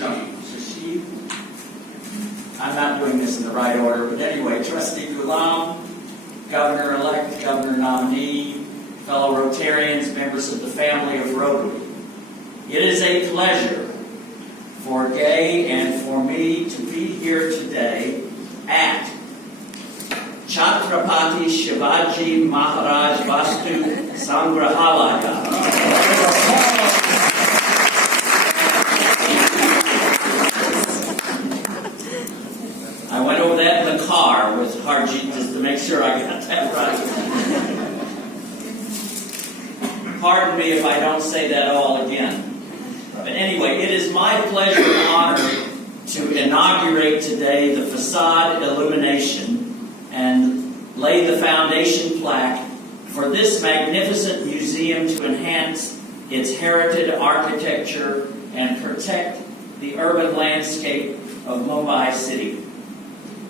Shashib. I'm not doing this in the right order, but anyway, Trustee Ghulam, Governor-elect, Governor nominee, fellow Rotarians, members of the family of Rotary. It is a pleasure for Gay and for me to be here today at Chhatrapati Shivaji Maharaj Vastu Sangrahalaya. I went over that in the car with Harjeet just to make sure I got that right. Pardon me if I don't say that all again. But anyway, it is my pleasure and honor to inaugurate today the facade illumination and lay the foundation plaque for this magnificent museum to enhance its heritage architecture and protect the urban landscape of Mumbai city.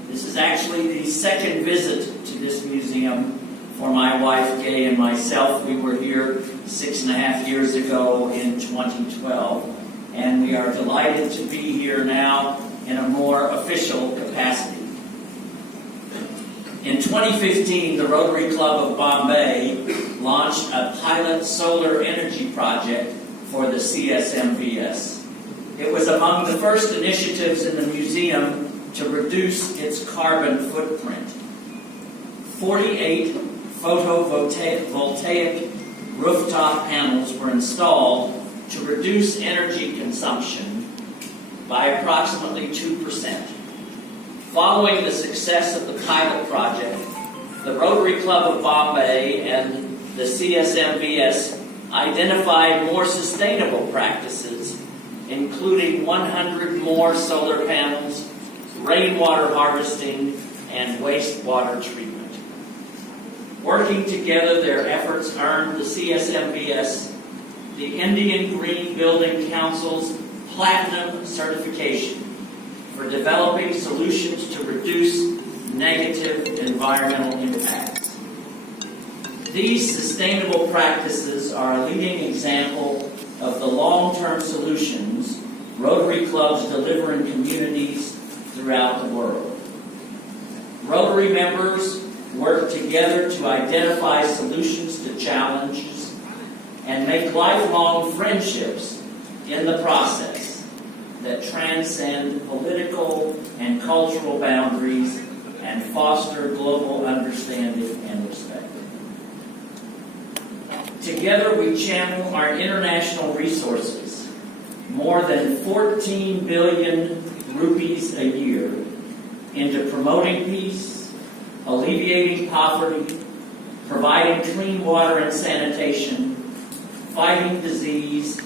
This is actually the second visit to this museum for my wife Gay and myself. We were here 6.5 years ago in 2012, and we are delighted to be here now in a more official capacity. In 2015, the Rotary Club of Bombay launched a pilot solar energy project for the CSMVS. It was among the first initiatives in the museum to reduce its carbon footprint. 48 photovoltaic rooftop panels were installed to reduce energy consumption by approximately 2%. Following the success of the pilot project, the Rotary Club of Bombay and the CSMVS identified more sustainable practices, including 100 more solar panels, rainwater harvesting, and wastewater treatment. Working together, their efforts earned the CSMVS the Indian Green Building Council's Platinum certification for developing solutions to reduce negative environmental impacts. These sustainable practices are a leading example of the long-term solutions Rotary clubs deliver in communities throughout the world. Rotary members work together to identify solutions to challenges and make lifelong friendships in the process that transcend political and cultural boundaries and foster global understanding and respect. Together we channel our international resources, more than 14 billion rupees a year, into promoting peace, alleviating poverty, providing clean water and sanitation, fighting disease,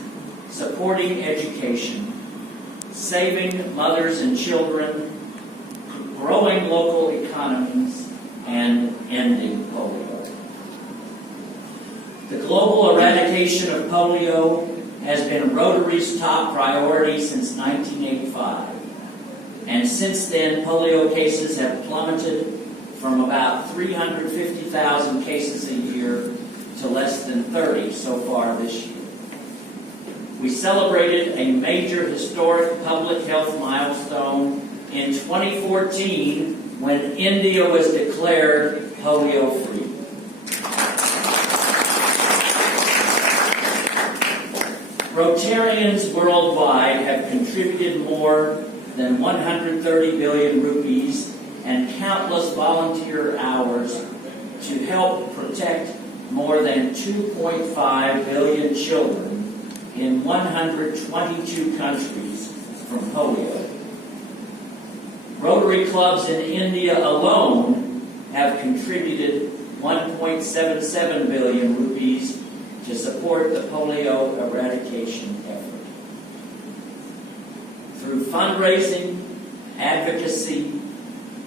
supporting education, saving mothers and children, growing local economies, and ending polio. The global eradication of polio has been Rotary's top priority since 1985. And since then, polio cases have plummeted from about 350,000 cases a year to less than 30 so far this year. We celebrated a major historic public health milestone in 2014 when India was declared polio-free. Rotarians worldwide have contributed more than 130 billion rupees and countless volunteer hours to help protect more than 2.5 billion children in 122 countries from polio. Rotary clubs in India alone have contributed 1.77 billion rupees to support the polio eradication effort. Through fundraising, advocacy,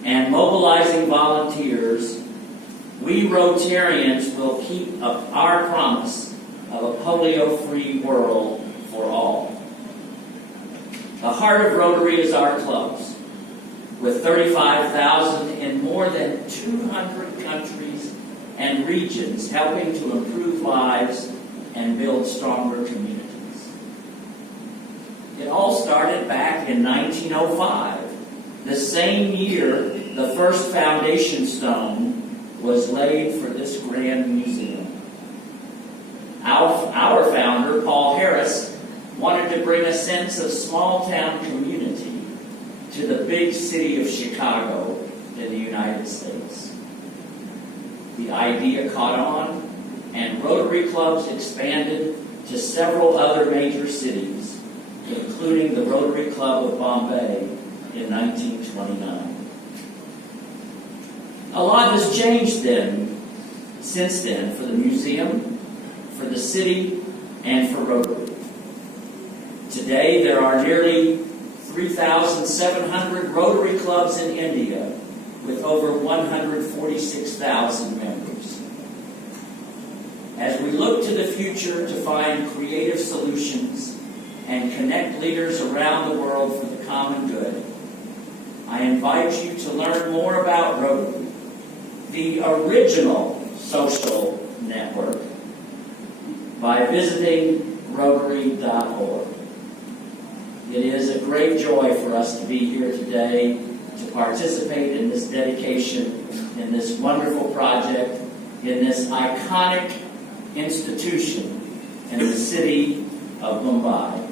and mobilizing volunteers, we Rotarians will keep up our promise of a polio-free world for all. The heart of Rotary is our clubs, with 35,000 in more than 200 countries and regions helping to improve lives and build stronger communities. It It all started back in 1905, the same year the first foundation stone was laid for this grand museum. Our founder, Paul Harris, wanted to bring a sense of small-town community to the big city of Chicago in the United States. The idea caught on, and Rotary clubs expanded to several other major cities, including the Rotary Club of Bombay in 1929. A lot has changed since then, for the museum, for the city, and for Rotary. Today, there are nearly 3,700 Rotary clubs in India, with over 146,000 members. As we look to the future to find creative solutions and connect leaders around the world for the common good, I invite you to learn more about Rotary, the original social network, by visiting Rotary.org. It is a great joy for us to be here today to participate in this dedication, in this wonderful project, in this iconic institution in the city of Mumbai.